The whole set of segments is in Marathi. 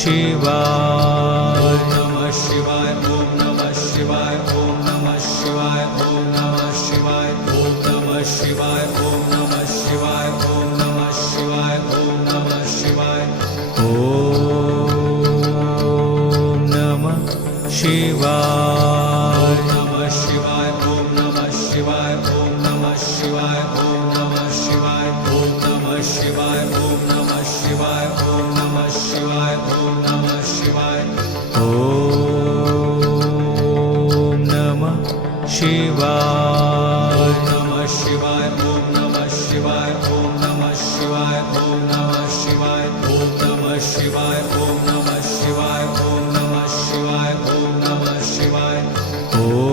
शिवाय ओम नमः शिवाय ओम नमः शिवाय ओम नमः शिवाय ओम नमः शिवाय ओम नमः शिवाय ओम नमः शिवाय ओम नमः शिवाय ओम नमः शिवाय ओम नमः शिवाय नमः शिवाय ओम नमः शिवाय ओम नमः शिवाय ओम नमः शिवाय ओम नमः शिवाय ओम नमः शिवाय ओम नमः शिवाय ओम नमः शिवाय ओम नमः शिवाय नमः शिवाय ओम नमः शिवाय ओम नमः शिवाय ओम नमः शिवाय ओम नमः शिवाय ओम नमः शिवाय ओम नमः शिवाय ओम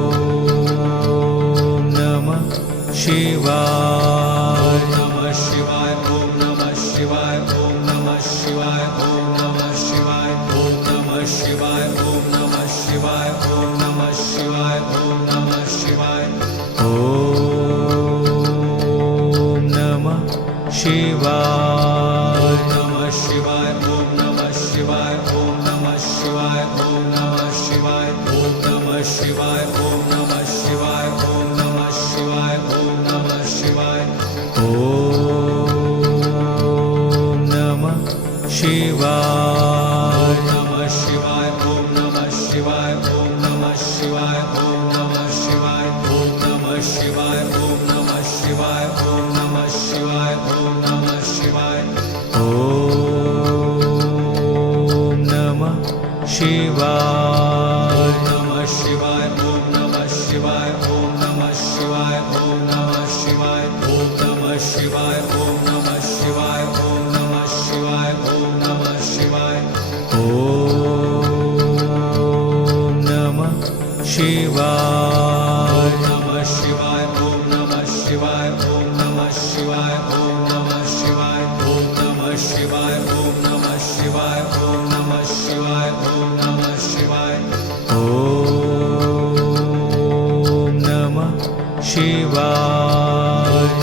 नमः शिवाय ओम नमः शिवाय नमः शिवाय ओम नमः शिवाय ओम नमः शिवाय ओम नमः शिवाय ओम नमः शिवाय ओम नमः शिवाय ओम नमः शिवाय ओम नमः शिवाय ओम नमः शिवाय नमः शिवाय ओम नमः शिवाय ओम नमः शिवाय ओम नमः शिवाय ओम नमः शिवाय ओम नमः शिवाय ओम नमः शिवाय ओम नमः शिवाय ओम नमः शिवाय नमः शिवाय ओम नमः शिवाय ओम नमः शिवाय ओम नमः शिवाय ओम नमः शिवाय ओम नमः शिवाय ओम नमः शिवाय ओम नमः शिवाय ओम नमः शिवाय नमः शिवाय ओम नमः शिवाय ओम नमः शिवाय ओम नमः शिवाय ओम नमः शिवाय ओम नमः शिवाय ओम नमः शिवाय ओम नमः शिवाय ओम नमः शिवाय नमः शिवाय ओम नमः शिवाय ओम नमः शिवाय ओम नमः शिवाय ओम नमः शिवाय ओम नमः शिवाय ओम नमः शिवाय ओम नमः शिवाय ओम नमः शिवाय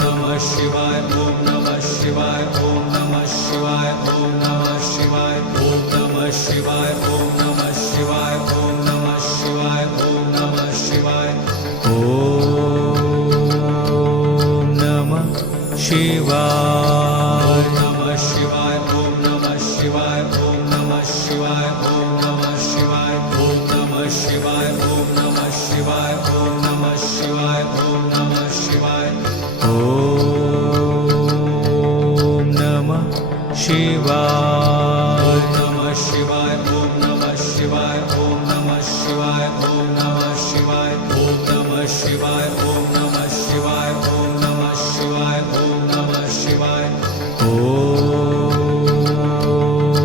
नमः शिवाय ओम नमः शिवाय ओम नमः शिवाय ओम नमः शिवाय ओम नमः शिवाय ओम नमः शिवाय ओम नमः शिवाय ओम नमः शिवाय ओम नमः शिवाय नमः शिवाय ओम नमः शिवाय ओम नमः शिवाय ओम नमः शिवाय ओम नमः शिवाय ओम नमः शिवाय ओम नमः शिवाय ओम नमः शिवाय ओम नमः शिवाय नमः शिवाय ओम नमः शिवाय ओम नमः शिवाय ओम नमः शिवाय ओम नमः शिवाय ओम